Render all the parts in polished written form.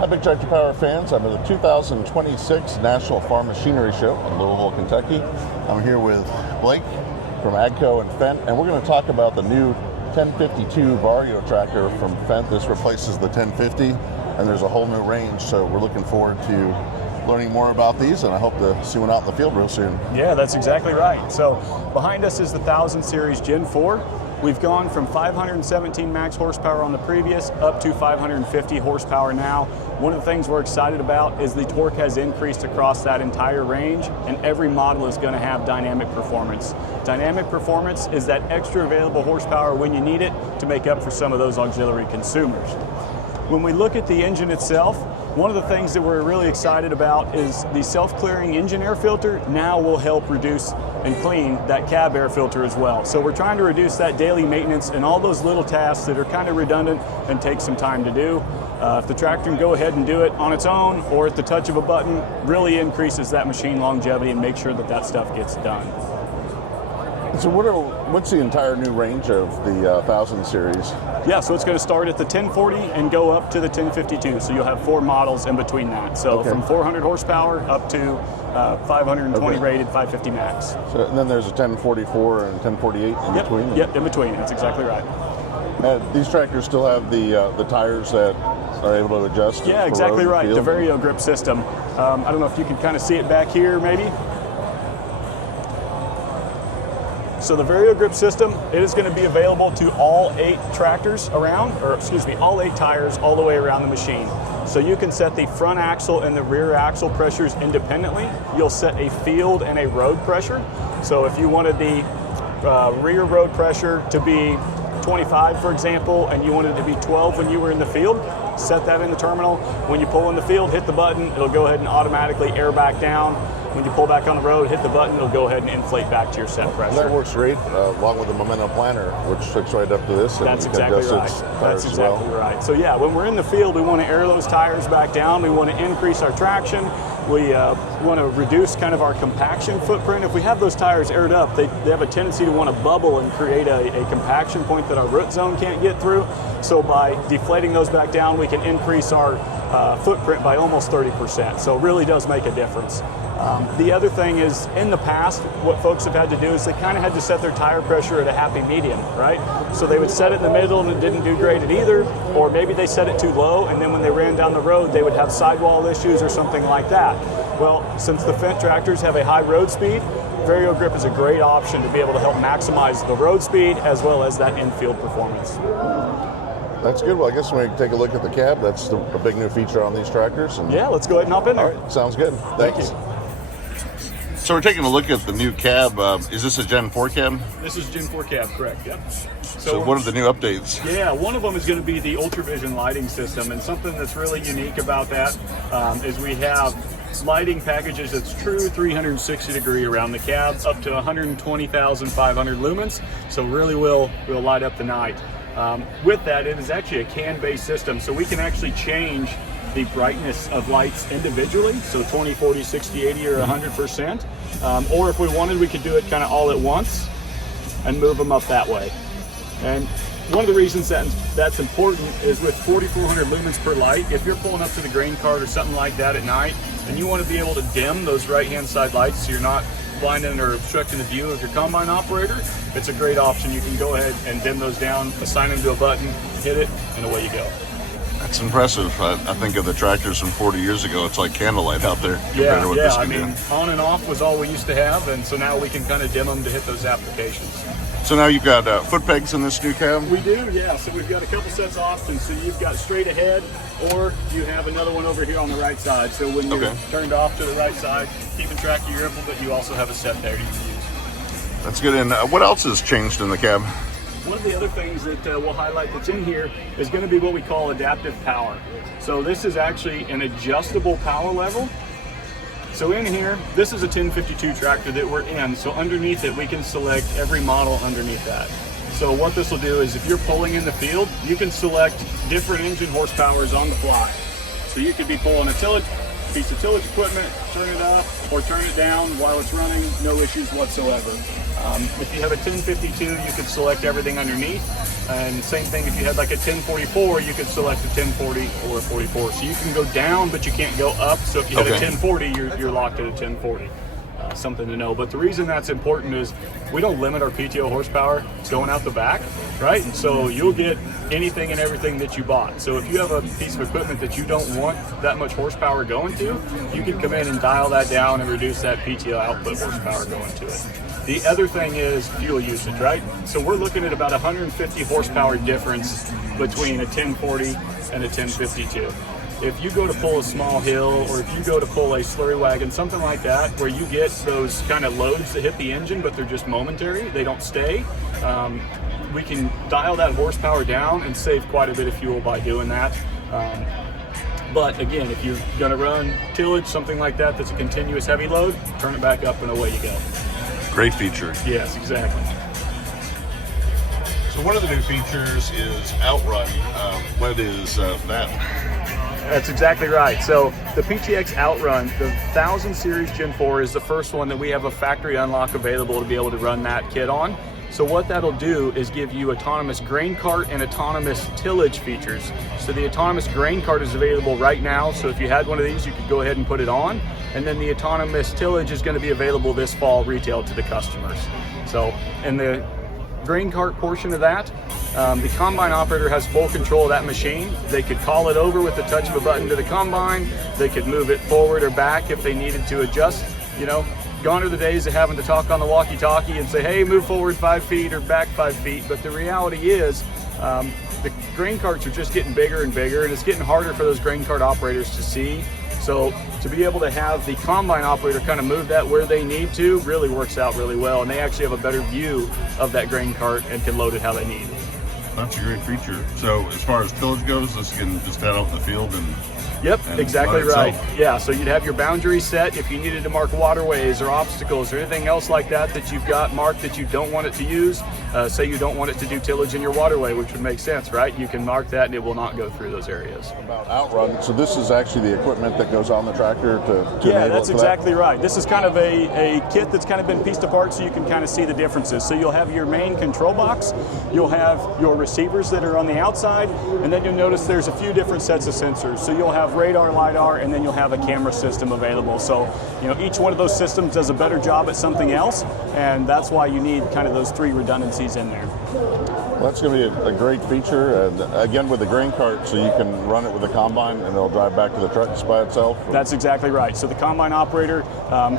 Hi, Big Tractor Power fans. I'm at the 2026 National Farm Machinery Show in Louisville, Kentucky. I'm here with Blake from AGCO and FENDT, and we're going to talk about the new 1052 Vario tractor from FENDT. This replaces the 1050, and there's a whole new range, so we're looking forward to learning more about these, and I hope to see one out in the field real soon. Yeah, that's exactly right. So behind us is the 1000 series Gen 4. We've gone from 517 max horsepower on the previous up to 550 horsepower now. One of the things we're excited about is the torque has increased across that entire range, and every model is going to have dynamic performance. Dynamic performance is that extra available horsepower when you need it to make up for some of those auxiliary consumers. When we look at the engine itself, one of the things that we're really excited about is the self-clearing engine air filter now will help reduce and clean that cab air filter as well. So we're trying to reduce that daily maintenance and all those little tasks that are kind of redundant and take some time to do. If the tractor can go ahead and do it on its own or at the touch of a button, really increases that machine longevity and make sure that that stuff gets done. So what's the entire new range of the 1000 series? Yeah, so it's going to start at the 1040 and go up to the 1052. So you'll have 4 models in between that. So from 400 horsepower up to 520 rated 550 max. So, and then there's a 1044 and 1048 in between? Yep, in between. That's exactly right. These tractors still have the tires that are able to adjust? Yeah, exactly right. The Vario grip system. I don't know if you can kind of see it back here maybe. So the Vario grip system, it is going to be available to all 8 tractors around, or excuse me, all 8 tires all the way around the machine. So you can set the front axle and the rear axle pressures independently. You'll set a field and a road pressure. So if you wanted the rear road pressure to be 25, for example, and you wanted it to be 12 when you were in the field, set that in the terminal. When you pull in the field, hit the button, it'll go ahead and automatically air back down. When you pull back on the road, hit the button, it'll go ahead and inflate back to your set pressure. That works great, along with the momentum planner, which hooks right up to this. That's exactly right. That's exactly right. So yeah, when we're in the field, we want to air those tires back down. We want to increase our traction. We want to reduce kind of our compaction footprint. If we have those tires aired up, they have a tendency to want to bubble and create a compaction point that our root zone can't get through. So by deflating those back down, we can increase our footprint by almost 30%. So it really does make a difference. The other thing is, in the past, what folks have had to do is they kind of had to set their tire pressure at a happy medium, right? So they would set it in the middle and it didn't do great at either, or maybe they set it too low and then when they ran down the road they would have sidewall issues or something like that. Well, since the FENDT tractors have a high road speed, Vario Grip is a great option to be able to help maximize the road speed as well as that in-field performance. That's good. Well, I guess when we take a look at the cab, that's a big new feature on these tractors. And yeah, let's go ahead and hop in there. All right, sounds good. Thank you. So we're taking a look at the new cab. Is this a Gen 4 cab? This is Gen 4 cab, correct, yep. So what are the new updates? Yeah, one of them is going to be the ultravision lighting system, and something that's really unique about that is we have lighting packages that's true 360 degree around the cab, up to 120,500 lumens, so really will light up the night. With that, it is actually a CAN-based system, so we can actually change the brightness of lights individually, so 20, 40, 60, 80, or 100%. Or if we wanted, we could do it kind of all at once and move them up that way. And one of the reasons that's important is with 4,400 lumens per light, if you're pulling up to the grain cart or something like that at night, and you want to be able to dim those right-hand side lights so you're not blinding or obstructing the view of your combine operator, it's a great option. You can go ahead and dim those down, assign them to a button, hit it, and away you go. That's impressive. I think of the tractors from 40 years ago. It's like candlelight out there compared to what this can do. On and off was all we used to have, and so now we can kind of dim them to hit those applications. So now you've got foot pegs in this new cab? We do, yeah. So we've got a couple sets of options. So you've got straight ahead, or you have another one over here on the right side. So when you're turned off to the right side, keeping track of your implement, you also have a set there you can use. That's good. And what else has changed in the cab? One of the other things that we'll highlight that's in here is going to be what we call adaptive power. So this is actually an adjustable power level. So in here, this is a 1052 tractor that we're in. So underneath it, we can select every model underneath that. So what this will do is if you're pulling in the field, you can select different engine horsepowers on the fly. So you could be pulling a piece of tillage equipment, turn it up or turn it down while it's running, no issues whatsoever. If you have a 1052, you could select everything underneath. And same thing if you had like a 1044, you could select a 1040 or a 44. So you can go down, but you can't go up. So if you had a 1040, you're locked at a 1040. Something to know. But the reason that's important is we don't limit our PTO horsepower going out the back, right? And so you'll get anything and everything that you bought. So if you have a piece of equipment that you don't want that much horsepower going to, you can come in and dial that down and reduce that PTO output horsepower going to it. The other thing is fuel usage, right? So we're looking at about 150 horsepower difference between a 1040 and a 1052. If you go to pull a small hill, or if you go to pull a slurry wagon, something like that, where you get those kind of loads that hit the engine, but they're just momentary, they don't stay, we can dial that horsepower down and save quite a bit of fuel by doing that. But again, if you're going to run tillage, something like that, that's a continuous heavy load, turn it back up and away you go. Great feature. Yes, exactly. So one of the new features is OutRun. What is that? That's exactly right. So the PTX OutRun, the 1000 Series Gen 4 is the first one that we have a factory unlock available to be able to run that kit on. So what that'll do is give you autonomous grain cart and autonomous tillage features. So the autonomous grain cart is available right now. So if you had one of these, you could go ahead and put it on. And then the autonomous tillage is going to be available this fall retail to the customers. So in the grain cart portion of that, the combine operator has full control of that machine. They could call it over with the touch of a button to the combine. They could move it forward or back if they needed to adjust. You know, gone are the days of having to talk on the walkie-talkie and say, hey, move forward 5 feet or back 5 feet. But the reality is, the grain carts are just getting bigger and bigger, and it's getting harder for those grain cart operators to see. So to be able to have the combine operator kind of move that where they need to really works out really well, and they actually have a better view of that grain cart and can load it how they need. That's a great feature. So as far as tillage goes, this can just head out in the field and Yep, exactly right. Yeah, so you'd have your boundaries set if you needed to mark waterways or obstacles or anything else like that that you've got marked that you don't want it to use. Say you don't want it to do tillage in your waterway, which would make sense, right? You can mark that and it will not go through those areas. About OutRun, so this is actually the equipment that goes on the tractor to yeah, that's exactly right. This is kind of a kit that's kind of been pieced apart so you can kind of see the differences. So you'll have your main control box, you'll have your receivers that are on the outside, and then you'll notice there's a few different sets of sensors. So you'll have radar, LiDAR, and then you'll have a camera system available. So, you know, each one of those systems does a better job at something else, and that's why you need kind of those 3 redundancies in there. Well, that's going to be a great feature, and again with the grain cart, so you can run it with the combine and it'll drive back to the truck just by itself. That's exactly right. So the combine operator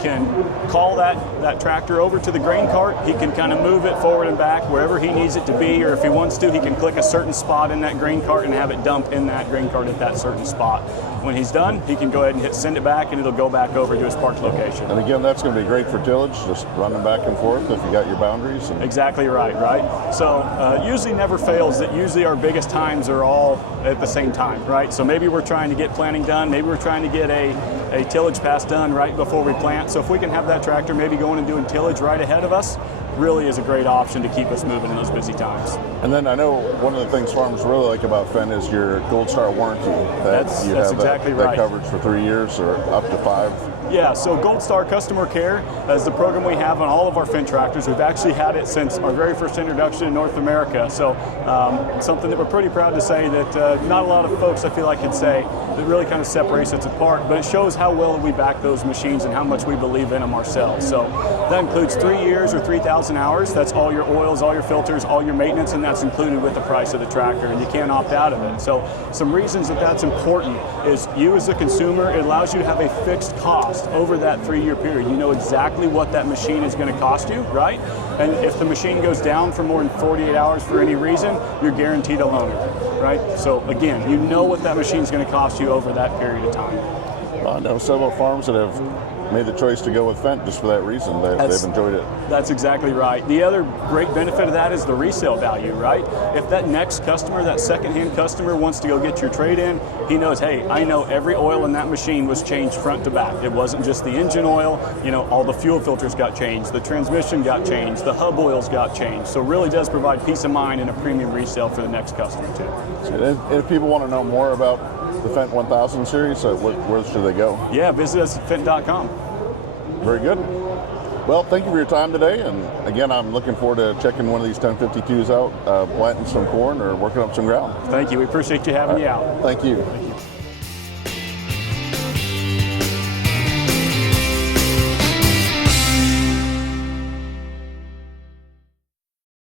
can call that tractor over to the grain cart. He can kind of move it forward and back wherever he needs it to be, or if he wants to, he can click a certain spot in that grain cart and have it dump in that grain cart at that certain spot. When he's done, he can go ahead and hit send it back, and it'll go back over to his parked location. And again, that's going to be great for tillage, just running back and forth if you got your boundaries. Exactly right. So usually never fails that usually our biggest times are all at the same time, right? So maybe we're trying to get planting done, maybe we're trying to get a tillage pass done right before we plant. So if we can have that tractor maybe going and doing tillage right ahead of us, really is a great option to keep us moving in those busy times. And then I know one of the things farmers really like about Fendt is your Gold Star warranty. That's exactly right. That coverage for 3 years or up to 5. Yeah, so Gold Star Customer Care is the program we have on all of our Fendt tractors. We've actually had it since our very first introduction in North America. So something that we're pretty proud to say that not a lot of folks I feel like could say that really kind of separates us apart, but it shows how well we back those machines and how much we believe in them ourselves. So that includes 3 years or 3,000 hours. That's all your oils, all your filters, all your maintenance, and that's included with the price of the tractor, and you can't opt out of it. So some reasons that that's important is you as a consumer, it allows you to have a fixed cost over that 3-year period. You know exactly what that machine is going to cost you, right? And if the machine goes down for more than 48 hours for any reason, you're guaranteed a loaner, right? So again, you know what that machine is going to cost you over that period of time. I know several farms that have made the choice to go with Fendt just for that reason. They've enjoyed it. That's exactly right. The other great benefit of that is the resale value, right? If that next customer, that secondhand customer wants to go get your trade in, he knows, hey, I know every oil in that machine was changed front to back. It wasn't just the engine oil, you know, all the fuel filters got changed, the transmission got changed, the hub oils got changed. So it really does provide peace of mind and a premium resale for the next customer too. And if people want to know more about the Fendt 1000 series, where should they go? Yeah, visit us at fendt.com. Very good. Well, thank you for your time today, and again, I'm looking forward to checking one of these 1052s out, planting some corn or working up some ground. Thank you. We appreciate you having you out. Thank you.